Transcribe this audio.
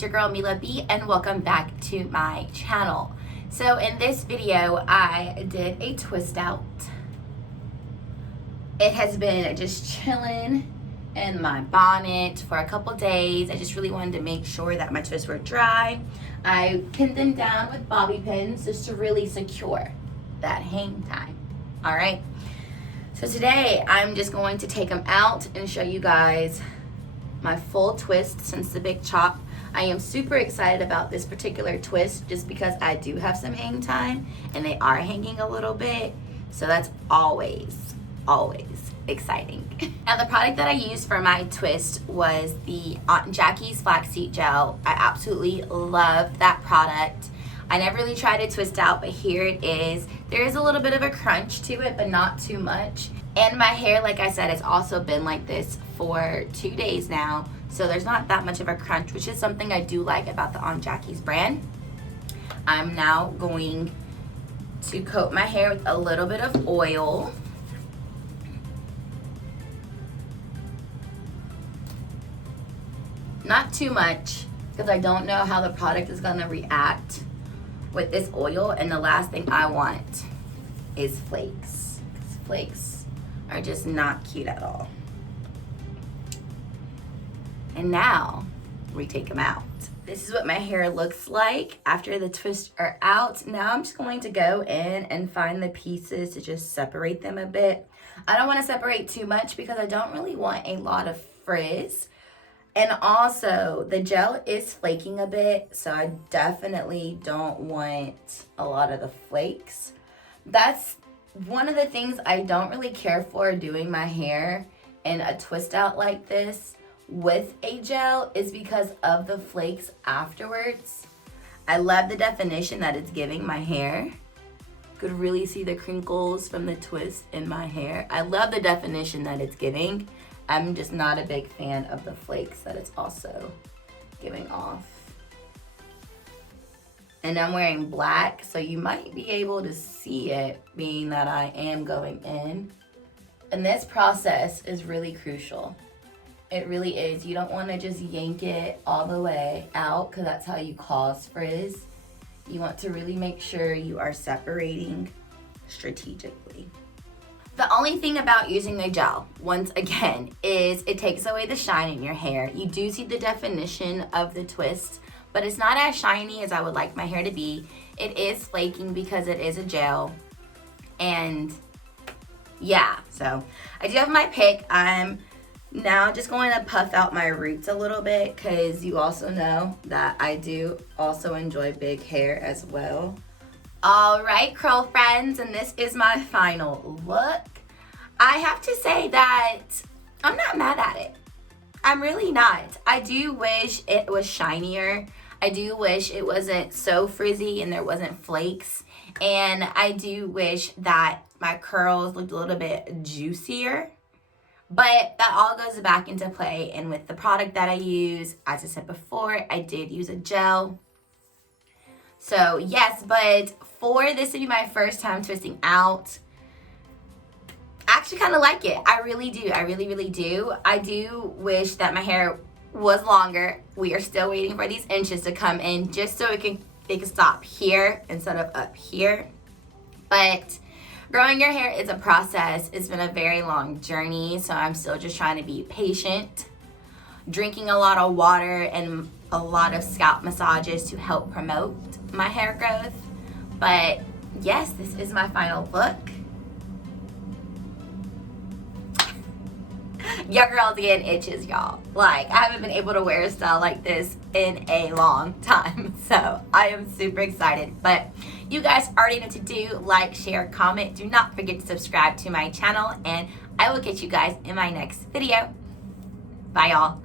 it's your girl Mila B, and welcome back to my channel. So in this video, I did a twist out. It has been just chilling in my bonnet for a couple days. I just really wanted to make sure that my twists were dry. I pinned them down with bobby pins just to really secure that hang time. All right. So today I'm just going to take them out and show you guys my full twist since the big chop. I am super excited about this particular twist just because I do have some hang time and they are hanging a little bit. So that's always exciting. Now the product that I used for my twist was the Aunt Jackies Flaxseed Gel. I absolutely love that product. I never really tried to twist out, but here it is. There is a little bit of a crunch to it, but not too much. And my hair, like I said, has also been like this for 2 days now. So there's not that much of a crunch, which is something I do like about the Aunt Jackies brand. I'm now going to coat my hair with a little bit of oil. Not too much, because I don't know how the product is gonna react with this oil. And the last thing I want is flakes. Flakes are just not cute at all. And now we take them out. This is what my hair looks like after the twists are out. Now I'm just going to go in and find the pieces to just separate them a bit. I don't want to separate too much because I don't really want a lot of frizz. And also the gel is flaking a bit, so I definitely don't want a lot of the flakes. That's one of the things I don't really care for doing my hair in a twist out like this with a gel, is because of the flakes afterwards. I love the definition that it's giving my hair. Could really see the crinkles from the twist in my hair. I love the definition that it's giving. I'm just not a big fan of the flakes that it's also giving off. And I'm wearing black, so you might be able to see it, being that I am going in. And this process is really crucial. It really is. You don't want to just yank it all the way out, because that's how you cause frizz. You want to really make sure you are separating strategically. The only thing about using the gel, once again, is it takes away the shine in your hair. You do see the definition of the twist, but it's not as shiny as I would like my hair to be. It is flaking because it is a gel. And yeah, so I do have my pick. I'm now just going to puff out my roots a little bit, because you also know that I do also enjoy big hair as well. All right, curl friends, and this is my final look. I have to say that I'm not mad at it. I'm really not. I do wish it was shinier. I do wish it wasn't so frizzy and there wasn't flakes. And I do wish that my curls looked a little bit juicier. But that all goes back into play. And with the product that I use, as I said before, I did use a gel. So yes, but for this to be my first time twisting out, I actually kind of like it. I really do. I really do. I do wish that my hair was longer. We are still waiting for these inches to come in just so it can stop here instead of up here. But growing your hair is a process. It's been a very long journey, so I'm still just trying to be patient. Drinking a lot of water and a lot of scalp massages to help promote my hair growth. But yes, this is my final look. Your girl's getting itches, y'all. Like, I haven't been able to wear a style like this in a long time. So I am super excited. But you guys already know what to do. Like, share, comment. Do not forget to subscribe to my channel. And I will catch you guys in my next video. Bye, y'all.